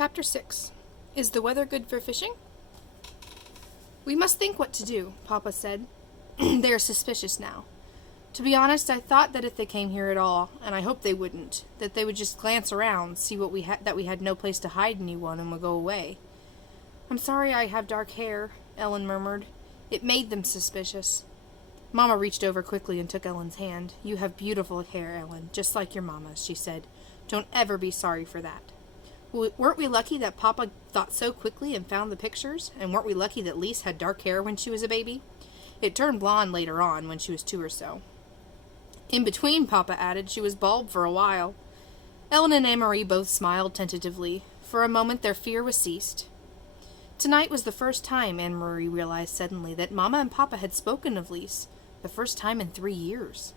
Chapter 6. Is the weather good for fishing? We must think what to do, Papa said. They are suspicious now. To be honest, I thought that if they came here at all, and I hoped they wouldn't, that they would just glance around, see that we had no place to hide anyone, and would go away. I'm sorry I have dark hair, Ellen murmured. It made them suspicious. Mama reached over quickly and took Ellen's hand. You have beautiful hair, Ellen, just like your mama's, she said. Don't ever be sorry for that. Weren't we lucky that Papa thought so quickly and found the pictures? And weren't we lucky that Lise had dark hair when she was a baby? It turned blonde later on, when she was 2 or so. In between, Papa added, she was bald for a while. Ellen and Anne-Marie both smiled tentatively. For a moment their fear was ceased. Tonight was the first time, Anne-Marie realized suddenly, that Mama and Papa had spoken of Lise. The first time in 3 years.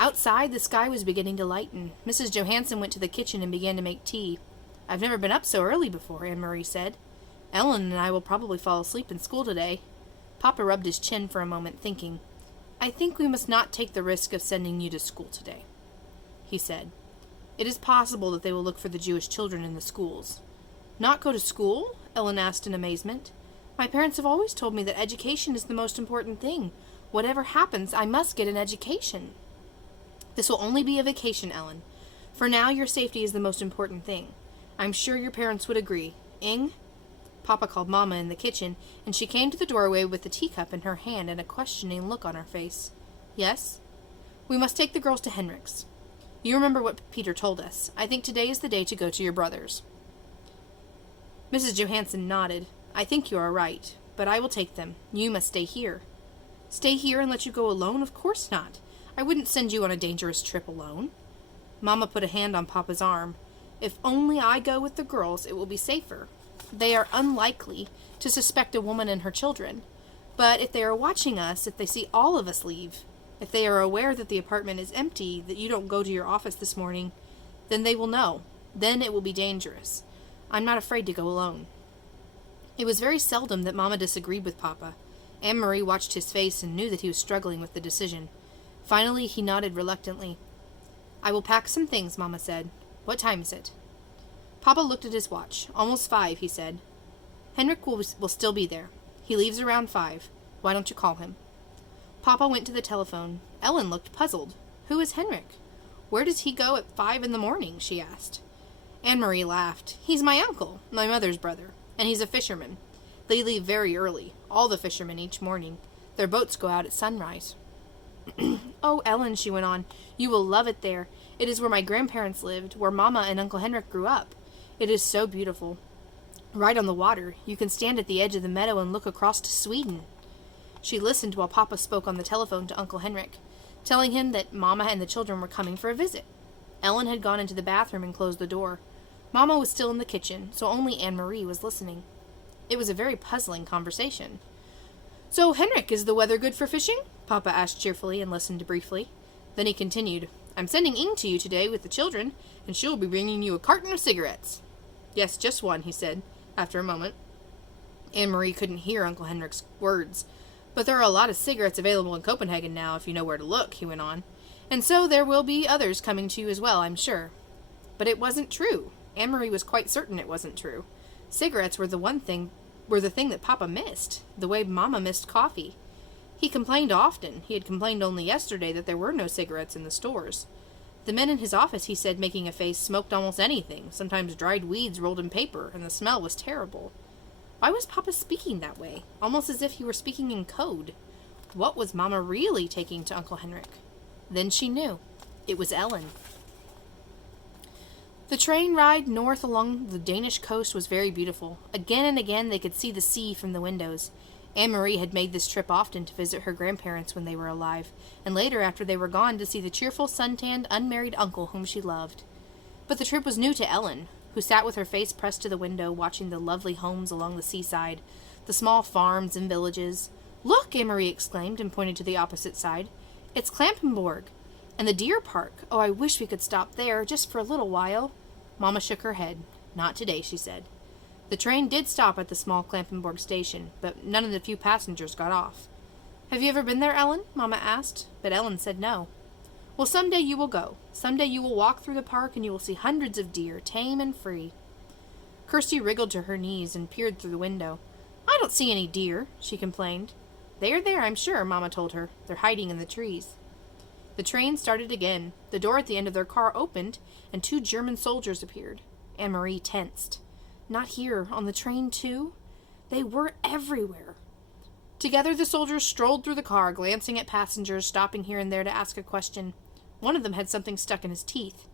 Outside, the sky was beginning to lighten. Mrs. Johansson went to the kitchen and began to make tea. I've never been up so early before, Anne-Marie said. Ellen and I will probably fall asleep in school today. Papa rubbed his chin for a moment, thinking. I think we must not take the risk of sending you to school today, he said. It is possible that they will look for the Jewish children in the schools. Not go to school? Ellen asked in amazement. My parents have always told me that education is the most important thing. Whatever happens, I must get an education. This will only be a vacation, Ellen. For now, your safety is the most important thing. I'm sure your parents would agree. Ing? Papa called Mama in the kitchen, and she came to the doorway with the teacup in her hand and a questioning look on her face. Yes? We must take the girls to Henrik's. You remember what Peter told us. I think today is the day to go to your brother's. Mrs. Johansson nodded. I think you are right, but I will take them. You must stay here. Stay here and let you go alone? Of course not. I wouldn't send you on a dangerous trip alone. Mama put a hand on Papa's arm. If only I go with the girls, it will be safer. They are unlikely to suspect a woman and her children. But if they are watching us, if they see all of us leave, if they are aware that the apartment is empty, that you don't go to your office this morning, then they will know. Then it will be dangerous. I'm not afraid to go alone. It was very seldom that Mama disagreed with Papa. Anne-Marie watched his face and knew that he was struggling with the decision. Finally, he nodded reluctantly. I will pack some things, Mama said. What time is it? Papa looked at his watch. Almost 5, he said. Henrik will still be there. He leaves around 5. Why don't you call him? Papa went to the telephone. Ellen looked puzzled. Who is Henrik? Where does he go at 5 in the morning? She asked. Anne-Marie laughed. He's my uncle, my mother's brother, and he's a fisherman. They leave very early, all the fishermen each morning. Their boats go out at sunrise. Oh, Ellen, she went on, you will love it there. It is where my grandparents lived, where Mama and Uncle Henrik grew up. It is so beautiful. Right on the water, you can stand at the edge of the meadow and look across to Sweden. She listened while Papa spoke on the telephone to Uncle Henrik, telling him that Mama and the children were coming for a visit. Ellen had gone into the bathroom and closed the door. Mama was still in the kitchen, so only Anne-Marie was listening. It was a very puzzling conversation. So, Henrik, is the weather good for fishing? Papa asked cheerfully and listened briefly. Then he continued, I'm sending Ing to you today with the children, and she will be bringing you a carton of cigarettes. Yes, just one, he said, after a moment. Anne-Marie couldn't hear Uncle Henrik's words. But there are a lot of cigarettes available in Copenhagen now, if you know where to look, he went on. And so there will be others coming to you as well, I'm sure. But it wasn't true. Anne-Marie was quite certain it wasn't true. Cigarettes were the thing that Papa missed, the way Mama missed coffee. He complained often. He had complained only yesterday that there were no cigarettes in the stores. The men in his office, he said, making a face, smoked almost anything, sometimes dried weeds rolled in paper, and the smell was terrible. Why was Papa speaking that way, almost as if he were speaking in code? What was Mama really taking to Uncle Henrik? Then she knew. It was Ellen. The train ride north along the Danish coast was very beautiful. Again and again they could see the sea from the windows. Anne-Marie had made this trip often to visit her grandparents when they were alive, and later after they were gone to see the cheerful, sun-tanned, unmarried uncle whom she loved. But the trip was new to Ellen, who sat with her face pressed to the window watching the lovely homes along the seaside, the small farms and villages. Look, Anne-Marie exclaimed and pointed to the opposite side. It's Klampenborg. And the deer park. Oh, I wish we could stop there, just for a little while. Mama shook her head. Not today, she said. The train did stop at the small Klampenborg station, but none of the few passengers got off. Have you ever been there, Ellen? Mama asked, but Ellen said no. Well, someday you will go. Someday you will walk through the park and you will see hundreds of deer, tame and free. Kirsty wriggled to her knees and peered through the window. "I don't see any deer," she complained. "They are there, I'm sure," Mama told her. "They're hiding in the trees." The train started again. The door at the end of their car opened, and 2 German soldiers appeared. Anne-Marie tensed. Not here, on the train too? They were everywhere. Together the soldiers strolled through the car, glancing at passengers, stopping here and there to ask a question. One of them had something stuck in his teeth.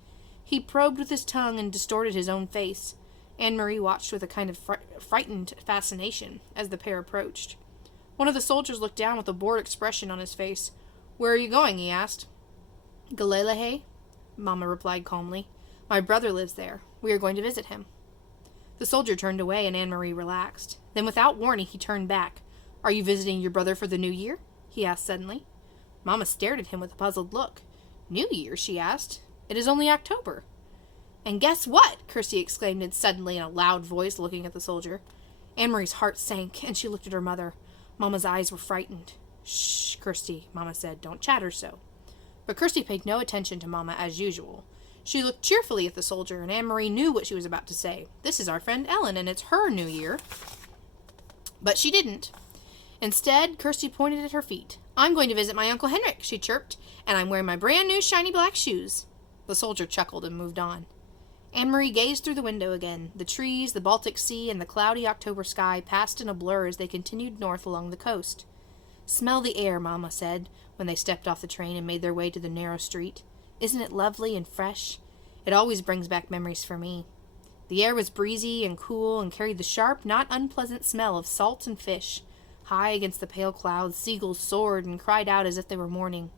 He probed with his tongue and distorted his own face. Anne-Marie watched with a kind of frightened fascination as the pair approached. One of the soldiers looked down with a bored expression on his face. "Where are you going?" he asked. "Galilei," Mama replied calmly. "My brother lives there. We are going to visit him." The soldier turned away, and Anne-Marie relaxed. Then, without warning, he turned back. "Are you visiting your brother for the New Year?" he asked suddenly. Mama stared at him with a puzzled look. "New Year?" she asked. "It is only October." "And guess what?" Kirsty exclaimed suddenly in a loud voice, looking at the soldier. Anne-Marie's heart sank, and she looked at her mother. Mama's eyes were frightened. "Shh, Kirsty," Mama said. "Don't chatter so." But Kirsty paid no attention to Mama as usual. She looked cheerfully at the soldier, and Anne-Marie knew what she was about to say. "This is our friend Ellen, and it's her New Year." But she didn't. Instead, Kirsty pointed at her feet. "I'm going to visit my Uncle Henrik," she chirped, "and I'm wearing my brand new shiny black shoes." The soldier chuckled and moved on. Anne-Marie gazed through the window again. The trees, the Baltic Sea, and the cloudy October sky passed in a blur as they continued north along the coast. "Smell the air," Mama said, when they stepped off the train and made their way to the narrow street. "Isn't it lovely and fresh? It always brings back memories for me." The air was breezy and cool and carried the sharp, not unpleasant smell of salt and fish. High against the pale clouds, seagulls soared and cried out as if they were mourning.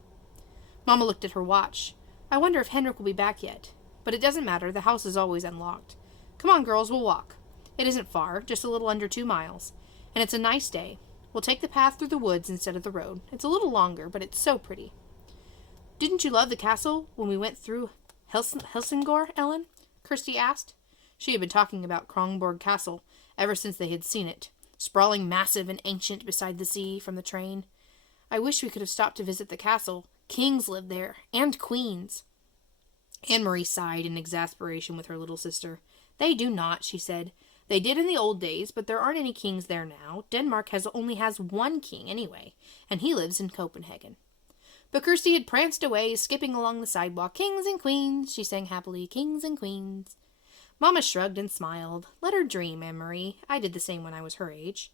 Mama looked at her watch. "I wonder if Henrik will be back yet. But it doesn't matter, the house is always unlocked. Come on, girls, we'll walk. It isn't far, just a little under 2 miles. And it's a nice day. We'll take the path through the woods instead of the road. It's a little longer, but it's so pretty." "Didn't you love the castle when we went through Helsingor, Ellen?" Kirsty asked. She had been talking about Kronborg Castle ever since they had seen it, sprawling massive and ancient beside the sea from the train. "I wish we could have stopped to visit the castle. Kings live there, and queens." Anne-Marie sighed in exasperation with her little sister. "They do not," she said. "They did in the old days, but there aren't any kings there now. Denmark only has 1 king anyway, and he lives in Copenhagen." But Kirsty had pranced away, skipping along the sidewalk. "Kings and queens," she sang happily, "kings and queens." Mama shrugged and smiled. "Let her dream, Anne-Marie. I did the same when I was her age."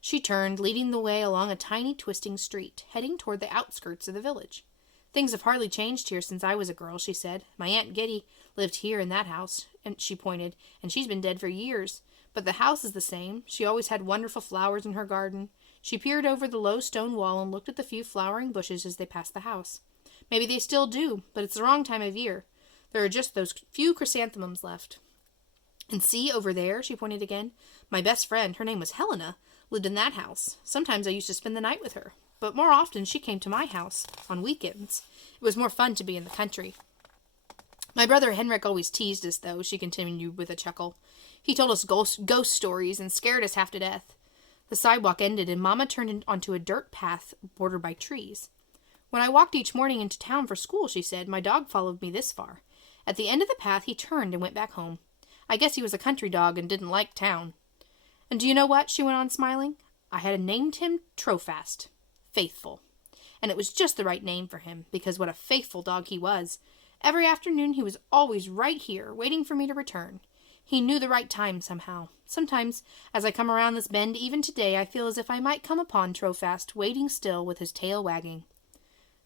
She turned, leading the way along a tiny twisting street, heading toward the outskirts of the village. "Things have hardly changed here since I was a girl," she said. "My Aunt Getty lived here in that house," and she pointed, "and she's been dead for years. But the house is the same. She always had wonderful flowers in her garden." She peered over the low stone wall and looked at the few flowering bushes as they passed the house. "Maybe they still do, but it's the wrong time of year. There are just those few chrysanthemums left. And see, over there," she pointed again. "My best friend, her name was Helena, lived in that house. Sometimes I used to spend the night with her, but more often she came to my house on weekends. It was more fun to be in the country. My brother Henrik always teased us, though," she continued with a chuckle. "He told us ghost stories and scared us half to death." The sidewalk ended, and Mama turned onto a dirt path bordered by trees. "When I walked each morning into town for school," she said, "my dog followed me this far. At the end of the path, he turned and went back home. I guess he was a country dog and didn't like town. And do you know what?" she went on, smiling. "I had named him Trofast, Faithful. And it was just the right name for him, because what a faithful dog he was. Every afternoon he was always right here, waiting for me to return. He knew the right time somehow. Sometimes, as I come around this bend, even today, I feel as if I might come upon Trofast, waiting still with his tail wagging."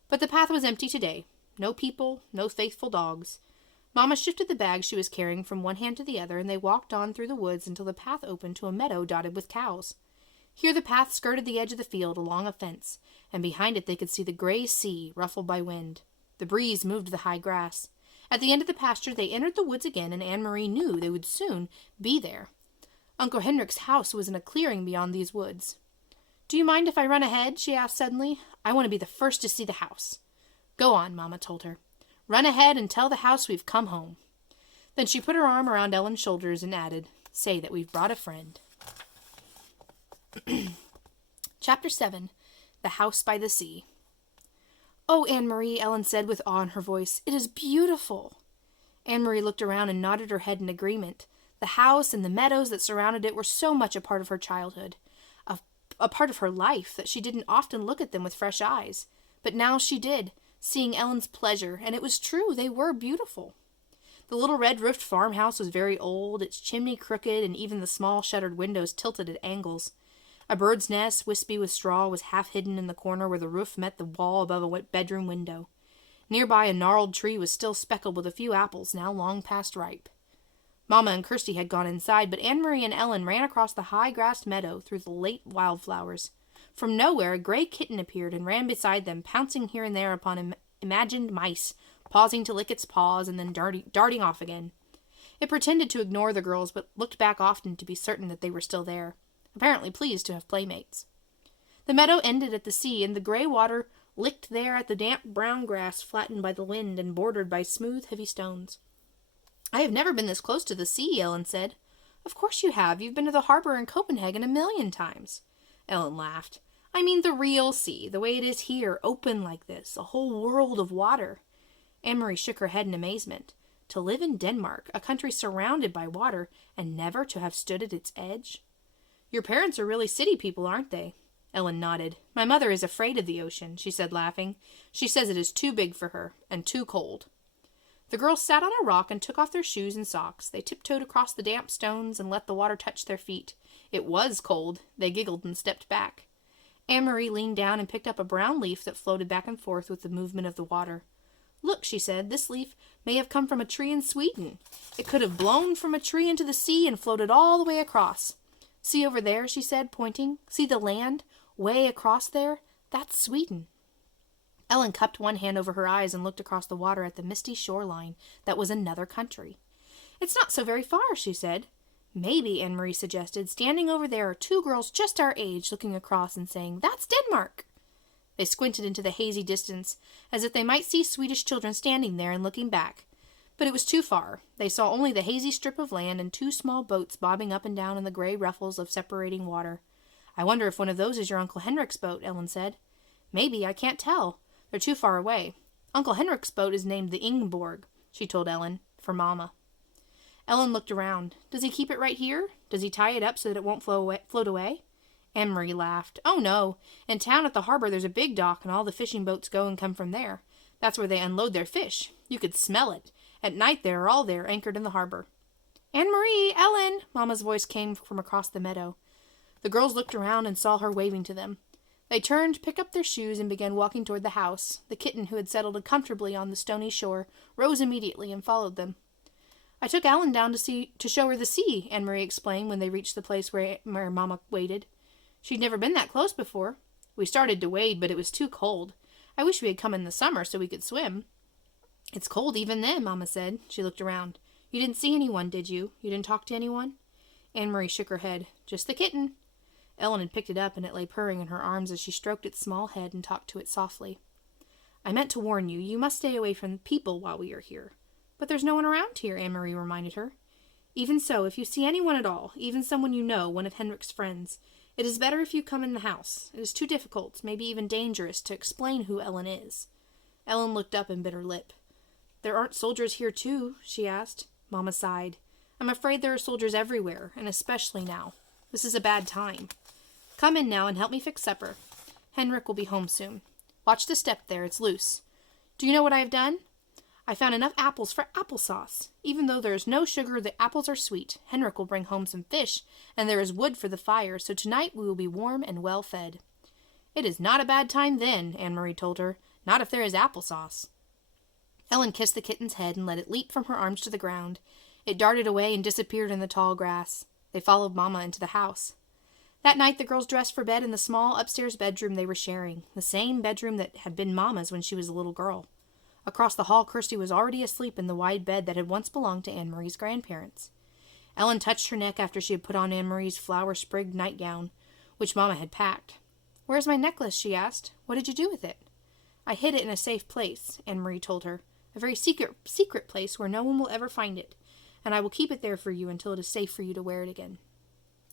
But the path was empty today. No people, no faithful dogs. Mama shifted the bag she was carrying from one hand to the other, and they walked on through the woods until the path opened to a meadow dotted with cows. Here the path skirted the edge of the field along a fence, and behind it they could see the gray sea, ruffled by wind. The breeze moved the high grass. At the end of the pasture they entered the woods again, and Anne-Marie knew they would soon be there. Uncle Henrik's house was in a clearing beyond these woods. "Do you mind if I run ahead?" she asked suddenly. "I want to be the first to see the house." "Go on," Mama told her. "Run ahead and tell the house we've come home." Then she put her arm around Ellen's shoulders and added, "Say that we've brought a friend." Chapter 7. The House by the Sea. "Oh, Anne-Marie," Ellen said with awe in her voice, "it is beautiful." Anne-Marie looked around and nodded her head in agreement. The house and the meadows that surrounded it were so much a part of her childhood, a part of her life, that she didn't often look at them with fresh eyes. But now she did, seeing Ellen's pleasure, and it was true, they were beautiful. The little red-roofed farmhouse was very old, its chimney crooked, and even the small shuttered windows tilted at angles. A bird's nest, wispy with straw, was half hidden in the corner where the roof met the wall above a bedroom window. Nearby, a gnarled tree was still speckled with a few apples, now long past ripe. Mama and Kirsty had gone inside, but Anne-Marie and Ellen ran across the high-grassed meadow through the late wildflowers. From nowhere, a gray kitten appeared and ran beside them, pouncing here and there upon imagined mice, pausing to lick its paws and then darting off again. It pretended to ignore the girls, but looked back often to be certain that they were still there, apparently pleased to have playmates. The meadow ended at the sea, and the gray water licked there at the damp brown grass flattened by the wind and bordered by smooth, heavy stones. "I have never been this close to the sea," Ellen said. "Of course you have. You've been to the harbor in Copenhagen 1,000,000 times. Ellen laughed. "I mean the real sea, the way it is here, open like this, a whole world of water." Anne-Marie shook her head in amazement. To live in Denmark, a country surrounded by water, and never to have stood at its edge? "Your parents are really city people, aren't they?" Ellen nodded. "My mother is afraid of the ocean," she said, laughing. "She says it is too big for her, and too cold." The girls sat on a rock and took off their shoes and socks. They tiptoed across the damp stones and let the water touch their feet. It was cold. They giggled and stepped back. Anne-Marie leaned down and picked up a brown leaf that floated back and forth with the movement of the water. "Look," she said, "this leaf may have come from a tree in Sweden. It could have blown from a tree into the sea and floated all the way across. See over there," she said, pointing. "See the land, way across there? That's Sweden." Ellen cupped one hand over her eyes and looked across the water at the misty shoreline that was another country. "It's not so very far," she said. "Maybe," Anne-Marie suggested, "standing over there are two girls just our age looking across and saying, 'That's Denmark.'" They squinted into the hazy distance, as if they might see Swedish children standing there and looking back. But it was too far. They saw only the hazy strip of land and two small boats bobbing up and down in the gray ruffles of separating water. "I wonder if one of those is your Uncle Henrik's boat," Ellen said. "Maybe, I can't tell. They're too far away. Uncle Henrik's boat is named the Ingeborg," she told Ellen, "for Mama." Ellen looked around. "Does he keep it right here? Does he tie it up so that it won't float away?" Anne-Marie laughed. "Oh, no. In town at the harbor there's a big dock, and all the fishing boats go and come from there. That's where they unload their fish. You could smell it. At night they are all there, anchored in the harbor." "Anne-Marie! Ellen!" Mama's voice came from across the meadow. The girls looked around and saw her waving to them. They turned, picked up their shoes, and began walking toward the house. The kitten, who had settled comfortably on the stony shore, rose immediately and followed them. "I took Ellen down to show her the sea," Anne-Marie explained when they reached the place where Mama waded. "She'd never been that close before. We started to wade, but it was too cold. I wish we had come in the summer so we could swim." "It's cold even then," Mama said. She looked around. "You didn't see anyone, did you? You didn't talk to anyone?" Anne-Marie shook her head. "Just the kitten." Ellen had picked it up, and it lay purring in her arms as she stroked its small head and talked to it softly. "I meant to warn you. You must stay away from people while we are here." "But there's no one around here," Anne-Marie reminded her. "Even so, if you see anyone at all, even someone you know, one of Henrik's friends, it is better if you come in the house. It is too difficult, maybe even dangerous, to explain who Ellen is." Ellen looked up and bit her lip. "There aren't soldiers here, too?" she asked. Mama sighed. "I'm afraid there are soldiers everywhere, and especially now. This is a bad time. Come in now and help me fix supper. Henrik will be home soon. Watch the step there, it's loose. Do you know what I have done? I found enough apples for applesauce. Even though there is no sugar, the apples are sweet. Henrik will bring home some fish, and there is wood for the fire, so tonight we will be warm and well fed." "It is not a bad time then," Anne-Marie told her. "Not if there is applesauce." Ellen kissed the kitten's head and let it leap from her arms to the ground. It darted away and disappeared in the tall grass. They followed Mama into the house. That night the girls dressed for bed in the small upstairs bedroom they were sharing, the same bedroom that had been Mama's when she was a little girl. Across the hall, Kirsty was already asleep in the wide bed that had once belonged to Anne-Marie's grandparents. Ellen touched her neck after she had put on Anne-Marie's flower-sprigged nightgown, which Mama had packed. "Where's my necklace?" she asked. "What did you do with it?" "I hid it in a safe place," Anne-Marie told her. "A very secret place where no one will ever find it, and I will keep it there for you until it is safe for you to wear it again."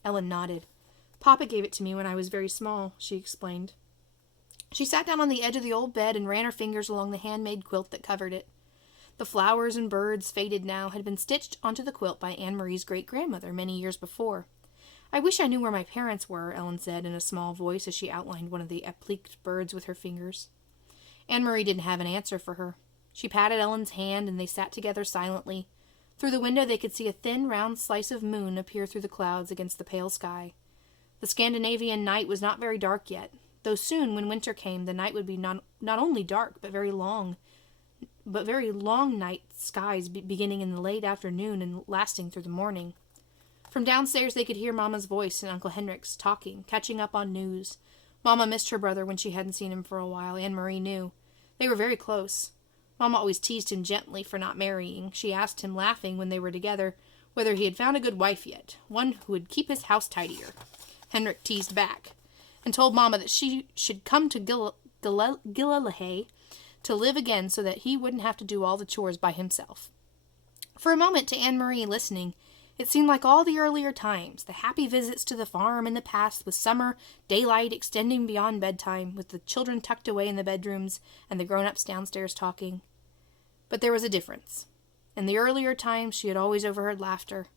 Ellen nodded. "Papa gave it to me when I was very small," she explained. She sat down on the edge of the old bed and ran her fingers along the handmade quilt that covered it. The flowers and birds, faded now, had been stitched onto the quilt by Anne-Marie's great-grandmother many years before. "I wish I knew where my parents were," Ellen said in a small voice as she outlined one of the appliqued birds with her fingers. Anne-Marie didn't have an answer for her. She patted Ellen's hand, and they sat together silently. Through the window they could see a thin, round slice of moon appear through the clouds against the pale sky. The Scandinavian night was not very dark yet, though soon, when winter came, the night would be not only dark, but very long night skies beginning in the late afternoon and lasting through the morning. From downstairs they could hear Mama's voice and Uncle Henrik's talking, catching up on news. Mama missed her brother when she hadn't seen him for a while, Anne-Marie knew. They were very close. Mama always teased him gently for not marrying. She asked him, laughing, when they were together, whether he had found a good wife yet, one who would keep his house tidier. Henrik teased back, and told Mama that she should come to Gillelehay to live again so that he wouldn't have to do all the chores by himself. For a moment, to Anne-Marie, listening, it seemed like all the earlier times, the happy visits to the farm in the past, with summer daylight extending beyond bedtime, with the children tucked away in the bedrooms and the grown-ups downstairs talking. But there was a difference. In the earlier times she had always overheard laughter.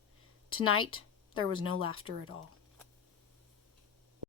Tonight there was no laughter at all.